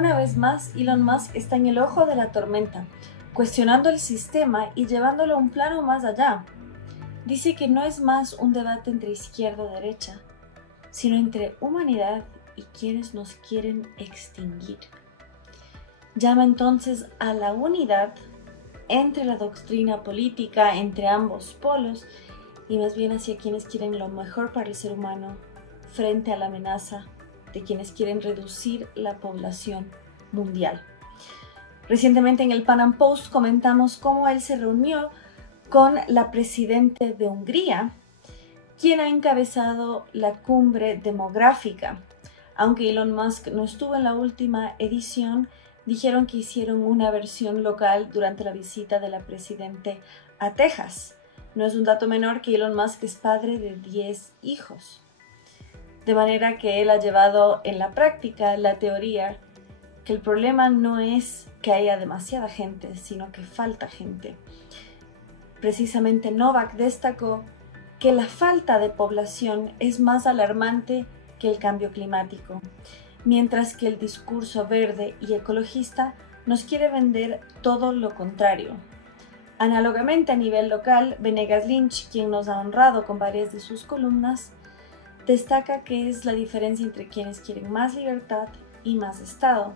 una vez más Elon Musk está en el ojo de la tormenta, cuestionando el sistema y llevándolo a un plano más allá. Dice que no es más un debate entre izquierda o derecha, sino entre humanidad y quienes nos quieren extinguir. Llama entonces a la unidad entre la doctrina política, entre ambos polos, y más bien hacia quienes quieren lo mejor para el ser humano frente a la amenaza de quienes quieren reducir la población mundial. Recientemente en el Pan Am Post comentamos cómo él se reunió con la presidenta de Hungría, quien ha encabezado la cumbre demográfica. Aunque Elon Musk no estuvo en la última edición, dijeron que hicieron una versión local durante la visita de la presidenta a Texas. No es un dato menor que Elon Musk es padre de 10 hijos. De manera que él ha llevado en la práctica la teoría que el problema no es que haya demasiada gente, sino que falta gente. Precisamente Novak destacó que la falta de población es más alarmante que el cambio climático, mientras que el discurso verde y ecologista nos quiere vender todo lo contrario. Análogamente a nivel local, Venegas Lynch, quien nos ha honrado con varias de sus columnas, destaca que es la diferencia entre quienes quieren más libertad y más Estado.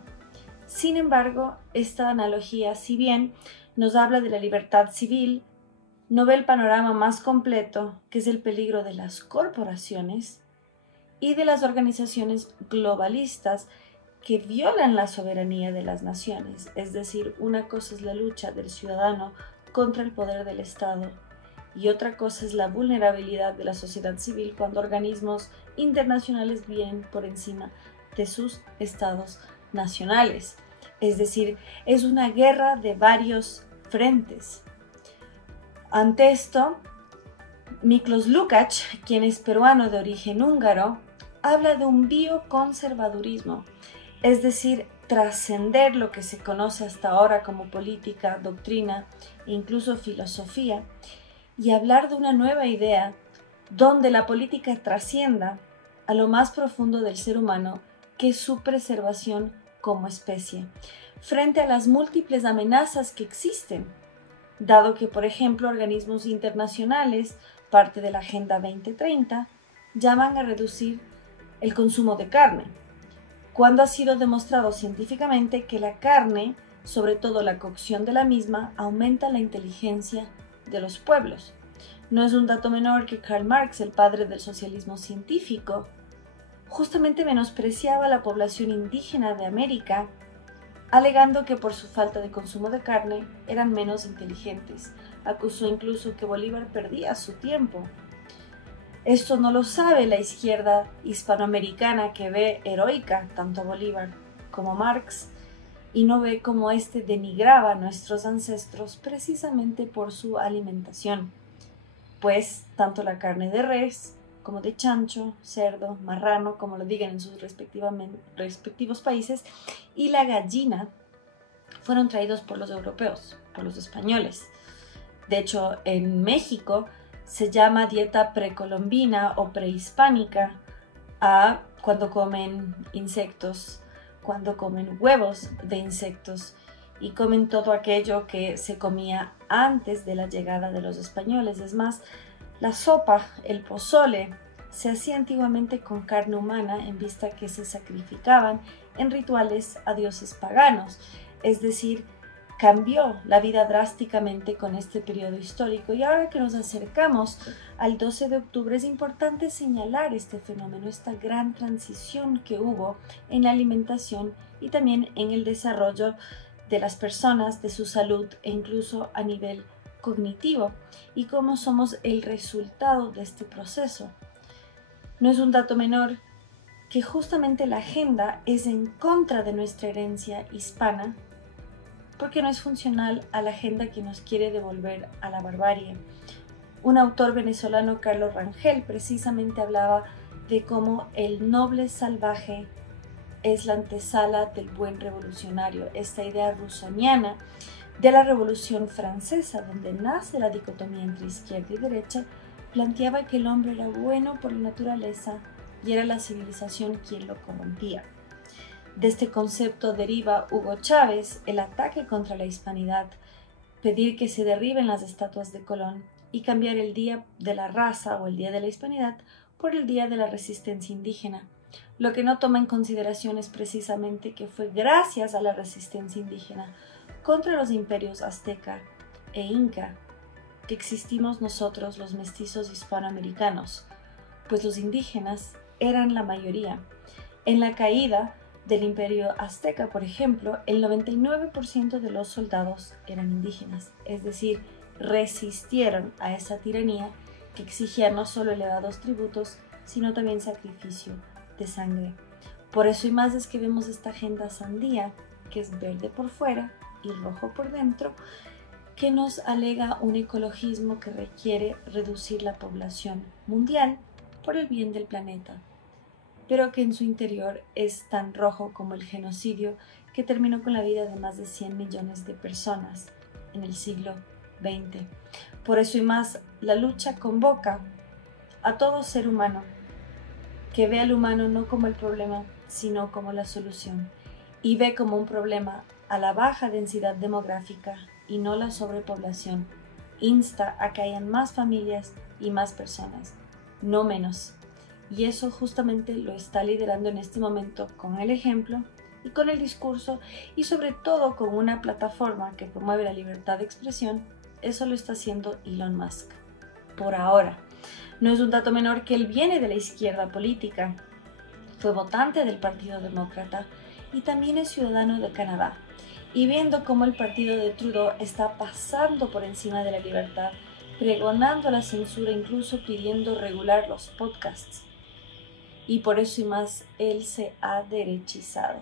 Sin embargo, esta analogía, si bien nos habla de la libertad civil, no ve el panorama más completo, que es el peligro de las corporaciones y de las organizaciones globalistas que violan la soberanía de las naciones. Es decir, una cosa es la lucha del ciudadano contra el poder del Estado y otra cosa es la vulnerabilidad de la sociedad civil cuando organismos internacionales vienen por encima de sus estados nacionales. Es decir, es una guerra de varios frentes. Ante esto, Miklos Lukács, quien es peruano de origen húngaro, habla de un bioconservadurismo, es decir, trascender lo que se conoce hasta ahora como política, doctrina e incluso filosofía, y hablar de una nueva idea donde la política trascienda a lo más profundo del ser humano, que es su preservación como especie, frente a las múltiples amenazas que existen, dado que, por ejemplo, organismos internacionales, parte de la Agenda 2030, llaman a reducir el consumo de carne, cuando ha sido demostrado científicamente que la carne, sobre todo la cocción de la misma, aumenta la inteligencia de los pueblos. No es un dato menor que Karl Marx, el padre del socialismo científico, justamente menospreciaba a la población indígena de América, alegando que por su falta de consumo de carne eran menos inteligentes. Acusó incluso que Bolívar perdía su tiempo. Esto no lo sabe la izquierda hispanoamericana, que ve heroica tanto a Bolívar como a Marx, y no ve cómo éste denigraba a nuestros ancestros precisamente por su alimentación, pues tanto la carne de res como de chancho, cerdo, marrano, como lo digan en sus respectivos países, y la gallina fueron traídos por los europeos, por los españoles. De hecho, en México se llama dieta precolombina o prehispánica a cuando comen insectos, cuando comen huevos de insectos y comen todo aquello que se comía antes de la llegada de los españoles. Es más, la sopa, el pozole, se hacía antiguamente con carne humana en vista que se sacrificaban en rituales a dioses paganos. Es decir, cambió la vida drásticamente con este periodo histórico, y ahora que nos acercamos al 12 de octubre es importante señalar este fenómeno, esta gran transición que hubo en la alimentación y también en el desarrollo de las personas, de su salud e incluso a nivel cognitivo, y cómo somos el resultado de este proceso. No es un dato menor que justamente la agenda es en contra de nuestra herencia hispana, porque no es funcional a la agenda que nos quiere devolver a la barbarie. Un autor venezolano, Carlos Rangel, precisamente hablaba de cómo el noble salvaje es la antesala del buen revolucionario, esta idea rusoniana de la Revolución Francesa, donde nace la dicotomía entre izquierda y derecha, planteaba que el hombre era bueno por la naturaleza y era la civilización quien lo corrompía. De este concepto deriva Hugo Chávez el ataque contra la hispanidad, pedir que se derriben las estatuas de Colón y cambiar el Día de la Raza o el Día de la Hispanidad por el Día de la Resistencia Indígena. Lo que no toma en consideración es precisamente que fue gracias a la resistencia indígena contra los imperios azteca e inca que existimos nosotros los mestizos hispanoamericanos, pues los indígenas eran la mayoría. En la caída del imperio azteca, por ejemplo, el 99% de los soldados eran indígenas, es decir, resistieron a esa tiranía que exigía no solo elevados tributos, sino también sacrificio de sangre. Por eso y más es que vemos esta agenda sandía, que es verde por fuera y rojo por dentro, que nos alega un ecologismo que requiere reducir la población mundial por el bien del planeta, pero que en su interior es tan rojo como el genocidio que terminó con la vida de más de 100 millones de personas en el siglo XX. Por eso y más, la lucha convoca a todo ser humano que ve al humano no como el problema, sino como la solución, y ve como un problema a la baja densidad demográfica y no la sobrepoblación. Insta a que hayan más familias y más personas, no menos. Y eso justamente lo está liderando en este momento con el ejemplo y con el discurso y sobre todo con una plataforma que promueve la libertad de expresión. Eso lo está haciendo Elon Musk. Por ahora. No es un dato menor que él viene de la izquierda política, fue votante del Partido Demócrata y también es ciudadano de Canadá. Y viendo cómo el partido de Trudeau está pasando por encima de la libertad, pregonando la censura, incluso pidiendo regular los podcasts. Y por eso y más, él se ha derechizado.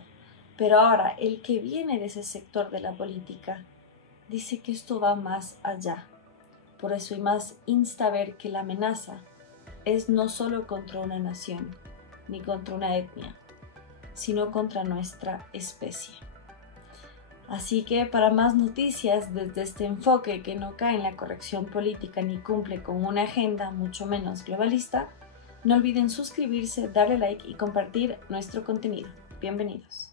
Pero ahora, el que viene de ese sector de la política dice que esto va más allá. Por eso y más, insta a ver que la amenaza es no solo contra una nación, ni contra una etnia, sino contra nuestra especie. Así que para más noticias desde este enfoque que no cae en la corrección política ni cumple con una agenda mucho menos globalista, no olviden suscribirse, darle like y compartir nuestro contenido. Bienvenidos.